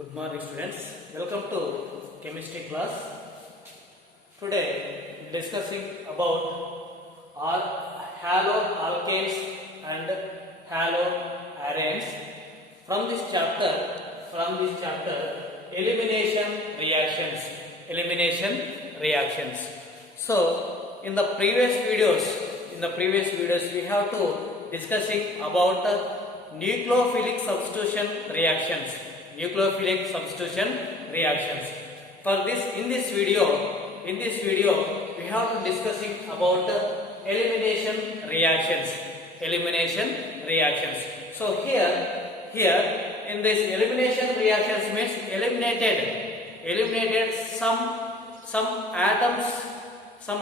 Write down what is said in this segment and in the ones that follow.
Good morning students, welcome to chemistry class. Today discussing about haloalkanes and haloarenes from this chapter elimination reactions. So in the previous videos we have to discussing about nucleophilic substitution reactions. For this, in this video, we have to discussing about elimination reactions. So here in this elimination reactions means eliminated some atoms or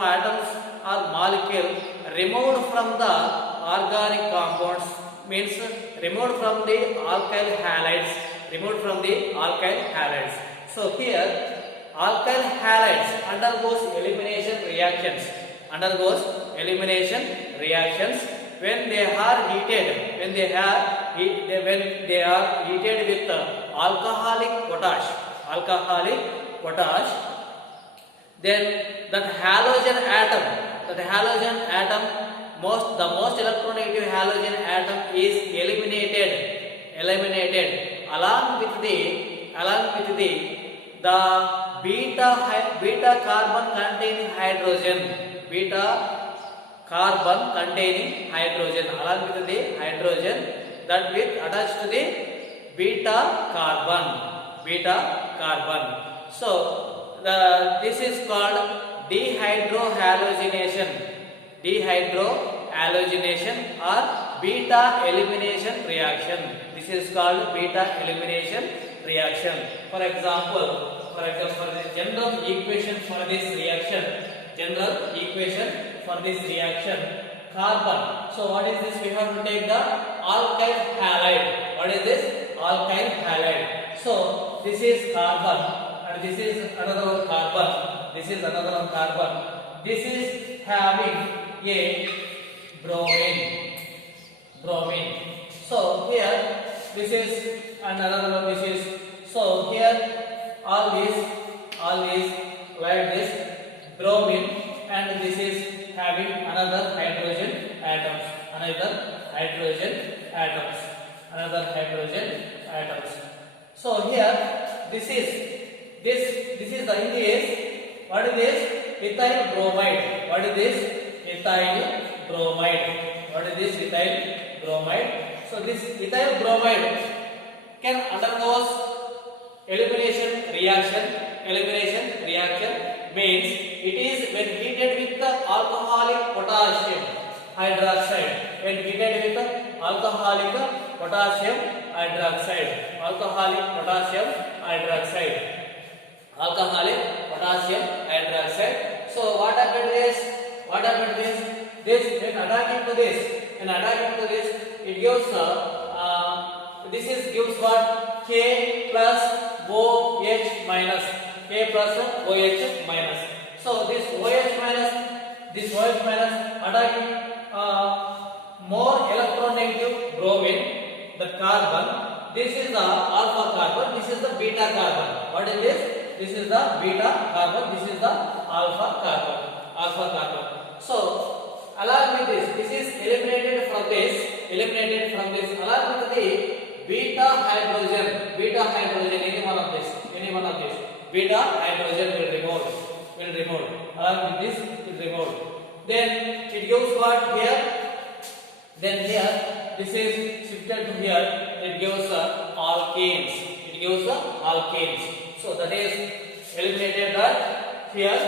molecule removed from the organic compounds, means removed from the alkyl halides. So here alkyl halides undergoes elimination reactions when they are heated with alcoholic potash. Then the most electronegative halogen atom is eliminated along with the beta carbon containing hydrogen, along with the hydrogen that will attach to the beta carbon. So this is called dehydrohalogenation or beta elimination reaction. This is called beta elimination reaction. For example, the general equation for this reaction, carbon. So what is this? We have to take the alkyl halide. What is this? Alkyl halide. So this is carbon and this is another one carbon. This is having a bromine. So here this is another one. So here all these like this bromine, and this is having another hydrogen atoms. So here this is the what is this? Ethyl bromide. So this ethyl bromide can undergo elimination reaction means it is when heated with the alcoholic potassium hydroxide. So what happened is this when attacking to this it gives gives what? K plus OH minus. So this OH minus attacking more electronegative bromine, the carbon. This is the alpha carbon, this is the beta carbon. What is this? This is the beta carbon, this is the alpha carbon. So along with this is eliminated from this along with the beta hydrogen, any one of this beta hydrogen will remove along with this is removed. Then it gives what here? Then here this is shifted to here, it gives alkanes. So that is eliminated that here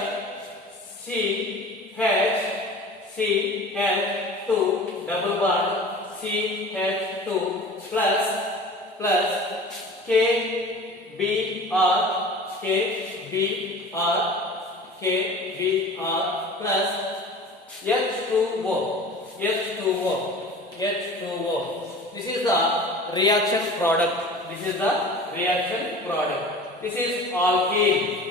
CH2 double bond CH2 plus KBr plus H2O. This is the reaction product. This is alkene.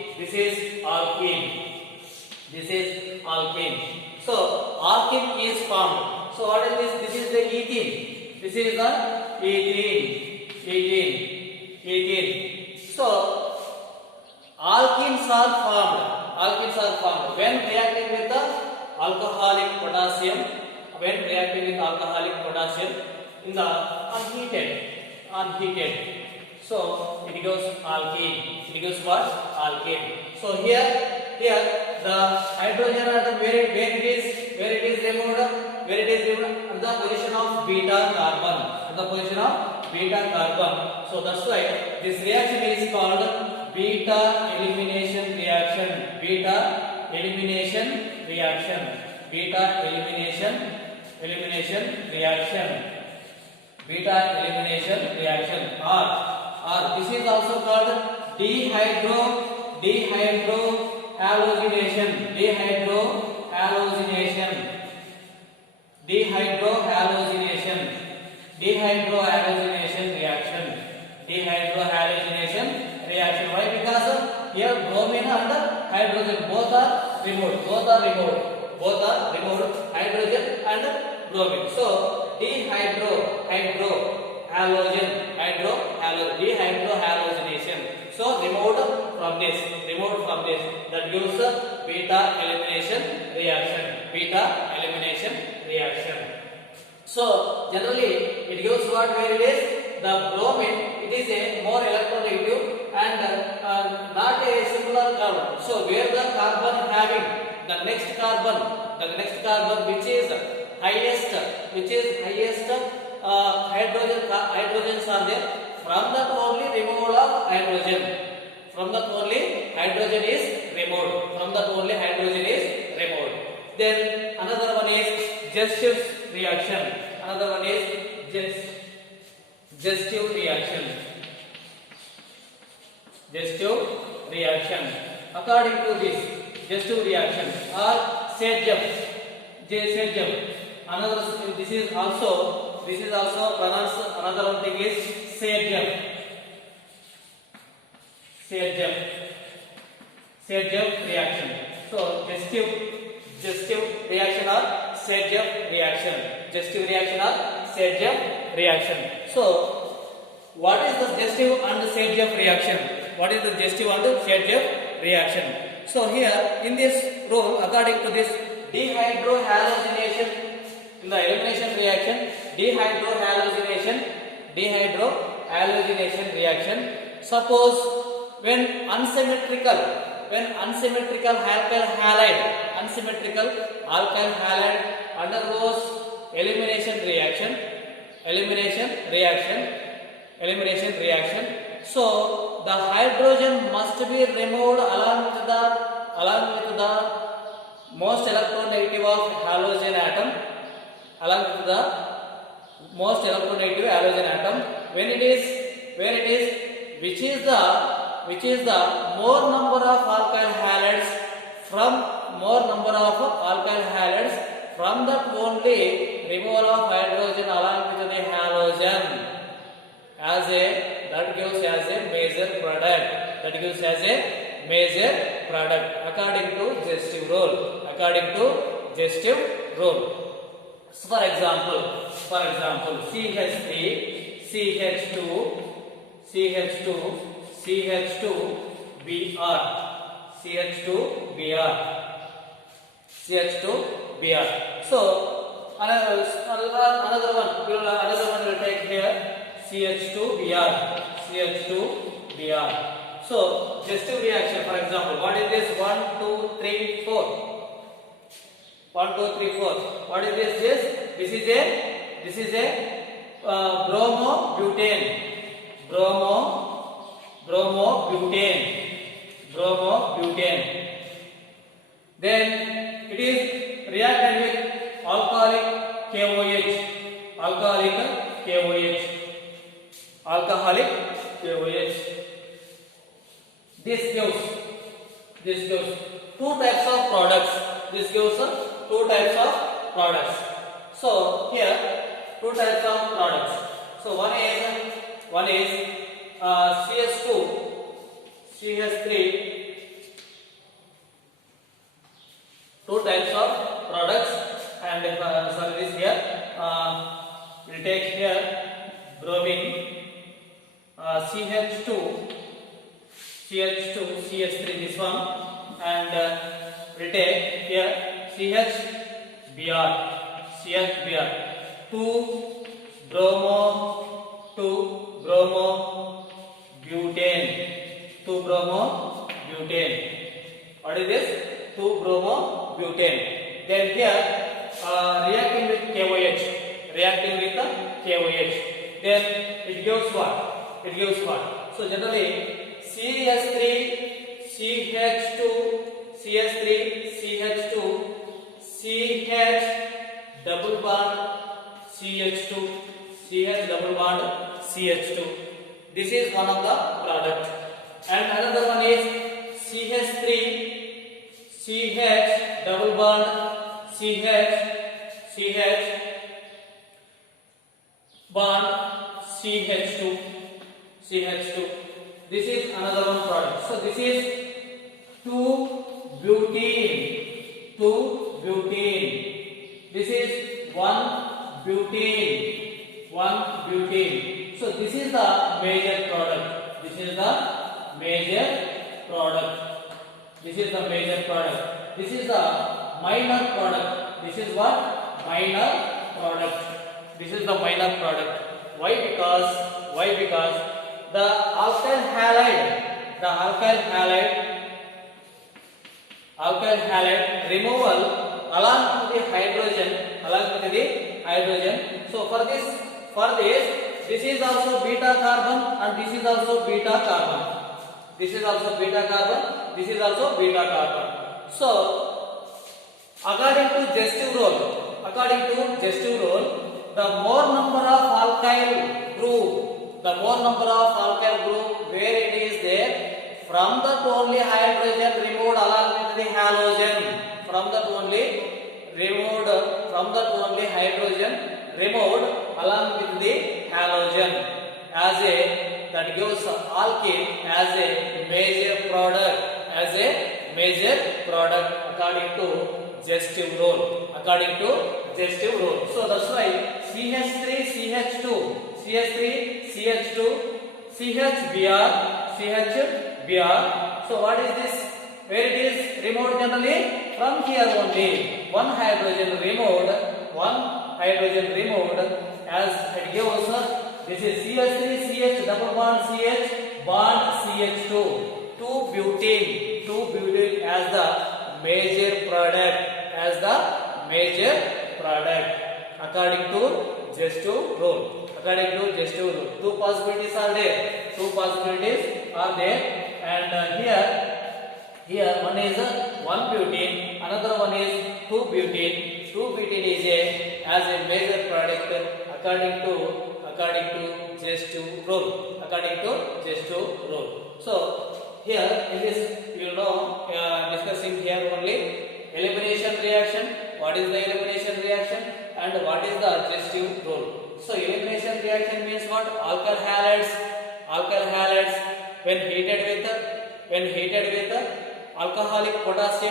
So alkene is formed. So what is this? This is the ethene. alcoholic potassium when reacting with alcoholic potassium in the unheated. So it gives alkene. It gives what? Alkene. So here the hydrogen atom where it is removed at the position of beta carbon. So that's why this reaction is called beta elimination reaction. Beta elimination reaction. Beta elimination reaction. Or this is also called dehydrohallucination. Dehydrohallucination reaction. Why? Because here bromine and hydrogen both are removed. Hydrogen and bromine. So dehydrohallucination. So removed from this. That gives beta elimination reaction. So generally it gives what where it is the bromine. It is a more electronegative and not a similar carbon. So where the carbon having the next carbon which is highest hydrogens are there. From that only removal of hydrogen. Is removed. Then another one is Digestive reaction. According to this digestive reaction or Sedgwick. Another this is also pronounced. Another one thing is Sedgwick reaction. So digestive reaction or Sedgwick reaction. So what is the digestive and Sedgwick reaction? So here in this rule, according to this dehydrohallucination in the elimination reaction, dehydrohallucination reaction. Suppose when unsymmetrical alkyl halide undergoes elimination reaction. So the hydrogen must be removed along with the most electronegative of halogen atom. When it is which is the more number of alkyl halides from that only removal of hydrogen along with the halogen that gives as a major product according to digestive rule. So for example CH3 CH2Br. So another one will take here CH2Br. So digestive reaction, for example, what is this? 1, 2, 3, 4. What is this? This is a bromobutane. Then it is reacted with alcoholic KOH. This gives two types of products. So here two types of products. So one is CH2, CH3. Two types of products, and this here we'll take here bromine, CH2, CH3 this one, and we'll take here CH Br, CHBr, 2 bromo, 2 bromo butane, 2 bromo butane. What is this? 2 bromo butane. Then here reacting with KOH, reacting with the KOH. Then it gives what? It gives what? So generally CH3 CH2 CH3 CH2 CH double bond CH2 CH double bond CH2. This is one of the product. And another one is CH3 CH double bond CH CH bond CH2 CH2. This is another one product. So this is 2-butene, 2-butene. This is 1-butene, 1-butene. So this is the major product. This is the major product. This is the major product. This is the minor product. This is what? Minor product. This is the minor product. Why? Because the alkyl halide removal along with the hydrogen, So for this, this is also beta carbon and this is also beta carbon. This is also beta carbon. This is also beta carbon. So according to digestive role, the more number of alkyl group, where it is there, from that only hydrogen removed along with the halogen. From that only hydrogen removed along with the halogen, that gives alkene as a major product, according to digestive role. So that's why CH3 CH2 CHBr. So what is this? Where it is removed generally? From here only. One hydrogen removed, as it gives. This is CH3 CH double bond CH bond CH2, 2-butene as the major product, according to digestive role. Two possibilities are there, and here one is 1-butene, another one is 2-butene. 2-butene is as a major product according to digestive role. So here in this, discussing here only elimination reaction. What is the elimination reaction and what is the digestive role? So elimination reaction means what? Alkyl halides when heated with alcoholic potash.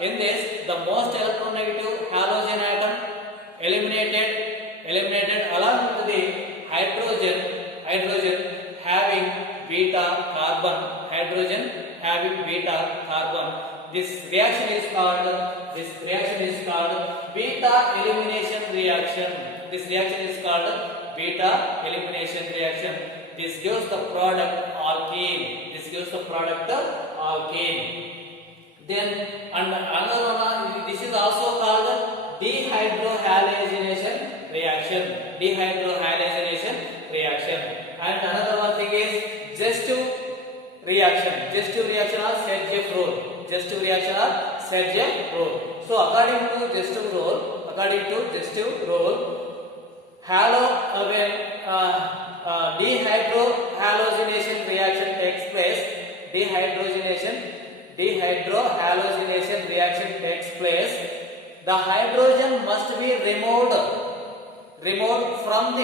In this, the most electronegative halogen atom eliminated along with the hydrogen having beta carbon. This reaction is called beta elimination reaction. This gives the product alkene. Then another one, this is also called dehydrohalation reaction. And another one thing is digestive reaction or Sergev role. So according to digestive role, dehydrohalogenation reaction takes place. Dehydrohalogenation reaction takes place. The hydrogen must be removed from a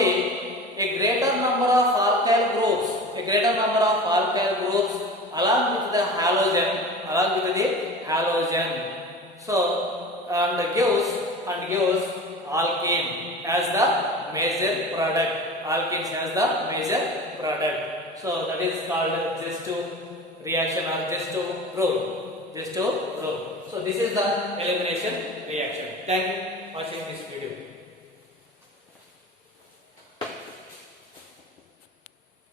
greater number of alkyl groups, along with the halogen. So and gives alkene as the major product. So that is called digestive reaction or digestive role. just to row. So this is the elimination reaction. Thank you for watching this video.